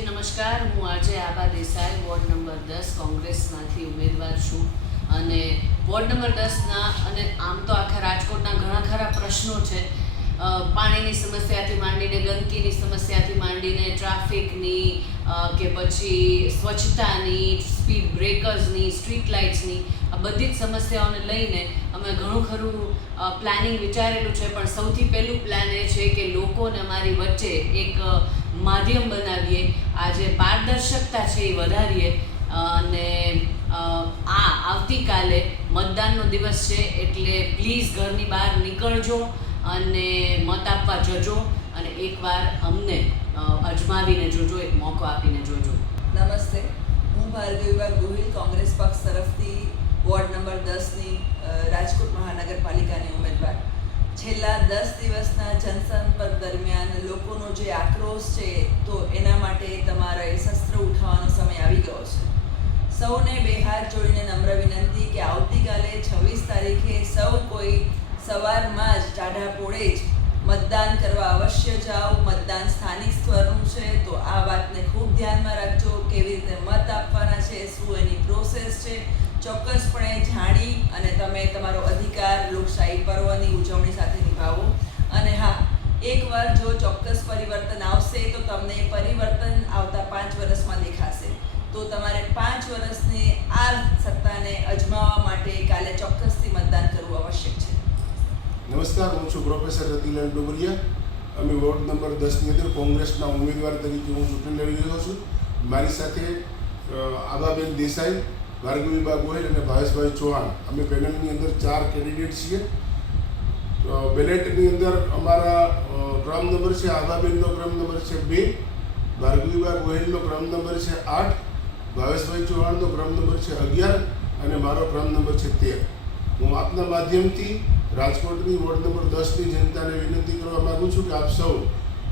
જી નમસ્કાર, હું આજે આબા દેસાઈ વોર્ડ નંબર 10 કોંગ્રેસમાંથી ઉમેદવાર છું અને વોર્ડ નંબર 10ના અને આમ તો આખા રાજકોટના ઘણા ખરા પ્રશ્નો છે. પાણીની સમસ્યાથી માંડીને ગંદકીની સમસ્યાથી માંડીને ટ્રાફિકની કે પછી સ્વચ્છતાની, સ્પીડ બ્રેકર્સની, સ્ટ્રીટ લાઇટ્સની આ બધી જ સમસ્યાઓને લઈને અમે ઘણું ખરું પ્લાનિંગ વિચારેલું છે. પણ સૌથી પહેલું પ્લાન એ છે કે લોકોને અમારી વચ્ચે એક માધ્યમ બનાવીએ, આ જે પારદર્શકતા છે એ વધારીએ અને આવતીકાલે મતદાનનો દિવસ છે એટલે પ્લીઝ ઘરની બહાર નીકળજો અને મત આપવા જજો અને એકવાર અમને અજમાવીને જોજો, એક મોકો આપીને જોજો. નમસ્તે, હું ભાર્ગવીબા ગોહિલ કોંગ્રેસ પક્ષ તરફથી વોર્ડ નંબર 10ની રાજકોટ મહાનગરપાલિકાની ઉમેદવાર. છેલ્લા 10 દિવસના જનસંપર્ક દરમિયાન લોકોનો જે આક્રોશ છે તો એના માટે તમારે શસ્ત્ર ઉઠાવવાનો સમય આવી ગયો છે. સૌને બે હાથ જોડીને નમ્ર વિનંતી કે આવતીકાલે 26 તારીખે સૌ કોઈ સવારમાં જ ટાઢા પોળે જ મતદાન કરવા અવશ્ય જાઓ. મતદાન સ્થાનિક સ્તરનું છે તો આ વાતને ખૂબ ધ્યાનમાં રાખજો. કેવી રીતે મત આપવાના છે, શું એની પ્રોસેસ છે, ચોક્કસપણે જાણી અને તમે તમારો અધિકાર લોકશાહી પર્વની ઉજવણી સાથે નિભાવો. અને હા, એકવાર જો ચોક્કસ પરિવર્તન આવશે તો તમને પરિવર્તન આવતા 5 વર્ષમાં દેખાશે. તો તમારે 5 વર્ષની આ સત્તાને અજમાવવા માટે કાલે ચોક્કસથી મતદાન કરવું આવશ્યક છે. નમસ્કાર, હું છું પ્રોફેસર રતિલાલ ડોબરિયા. અમે વોર્ડ નંબર 10ની અંદર કોંગ્રેસના ઉમેદવાર તરીકે હું ચૂંટણી લડી રહ્યો છું. મારી સાથે આબાબેન દેસાઈ, ભાર્ગવીબા ગોહિલ અને ભાવેશભાઈ ચૌહાણ, અમે પેનલની અંદર 4 કેન્ડિડેટ છીએ. બેલેટની અંદર અમારા ક્રમ નંબર છે, આબાબેનનો ક્રમ નંબર છે 2, ભાર્ગવીબા ગોહિલનો ક્રમ નંબર છે 8, ભાવેશભાઈ ચૌહાણનો ક્રમ નંબર છે 11 અને મારો ક્રમ નંબર છે 13. હું આપના માધ્યમથી રાજકોટની વોર્ડ નંબર 10ની જનતાને વિનંતી કરવા માગું છું કે આપ સૌ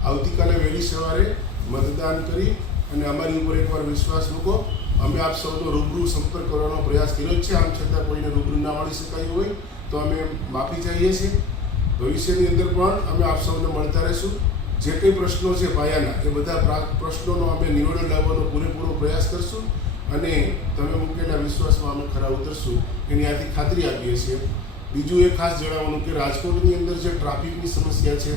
આવતીકાલે વહેલી સવારે મતદાન કરી અને અમારી ઉપર એકવાર વિશ્વાસ મૂકો. અમે આપ સૌનો રૂબરૂ સંપર્ક કરવાનો પ્રયાસ કર્યો જ છે. આમ છતાં કોઈને રૂબરૂ ના મળી શકાયું હોય તો અમે માફી ચાહીએ છીએ. ભવિષ્યની અંદર પણ અમે આપ સૌને મળતા રહીશું. જે કંઈ પ્રશ્નો છે પાયાના, એ બધા પ્રશ્નોનો અમે નિવેડો લાવવાનો પૂરેપૂરો પ્રયાસ કરશું અને તમે મૂકેલા વિશ્વાસમાં અમે ખરા ઉતરશું એની આથી ખાતરી આપીએ છીએ. બીજું એ ખાસ જણાવવાનું કે રાજકોટની અંદર જે ટ્રાફિકની સમસ્યા છે,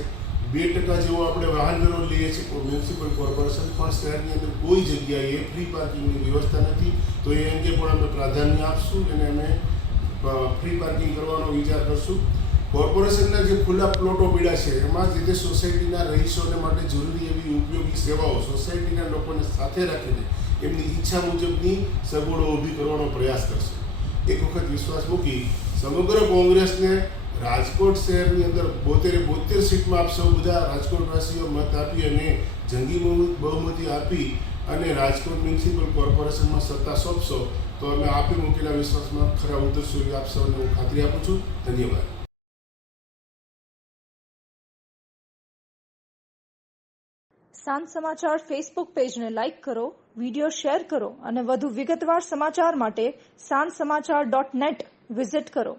2% જેવો આપણે વાહન વેરો લઈએ છીએ મ્યુનિસિપલ કોર્પોરેશન, પણ શહેરની અંદર કોઈ જગ્યાએ ફ્રી પાર્કિંગની વ્યવસ્થા નથી. તો એ અંગે પણ અમે પ્રાધાન્ય આપશું અને અમે ફ્રી પાર્કિંગ કરવાનો વિચાર કરશું. કોર્પોરેશનના જે ખુલ્લા પ્લોટો પડ્યા છે એમાં જે તે સોસાયટીના રહીશોને માટે જરૂરી એવી ઉપયોગી સેવાઓ સોસાયટીના લોકોને સાથે રાખીને એમની ઈચ્છા મુજબની સગવડો ઊભી કરવાનો પ્રયાસ કરશે. એક વખત વિશ્વાસ મૂકી સમગ્ર કોંગ્રેસને રાજકોટ શહેરની અંદર 72 સીટમાં આપ સૌ બધા રાજકોટવાસીઓ મત આપી અને જંગી બહુમતી આપી અને રાજકોટ મ્યુનિસિપલ કોર્પોરેશનમાં સત્તા સોંપશો તો અમે આપી મૂકેલા વિશ્વાસમાં ખરા ઉતરશું એવી આપ સૌને હું ખાતરી આપું છું. ધન્યવાદ. સાંજ સમાચાર ફેસબુક પેજને લાઇક કરો, વિડીયો શેર કરો અને વધુ વિગતવાર સમાચાર માટે sanssamachar.net વિઝિટ કરો.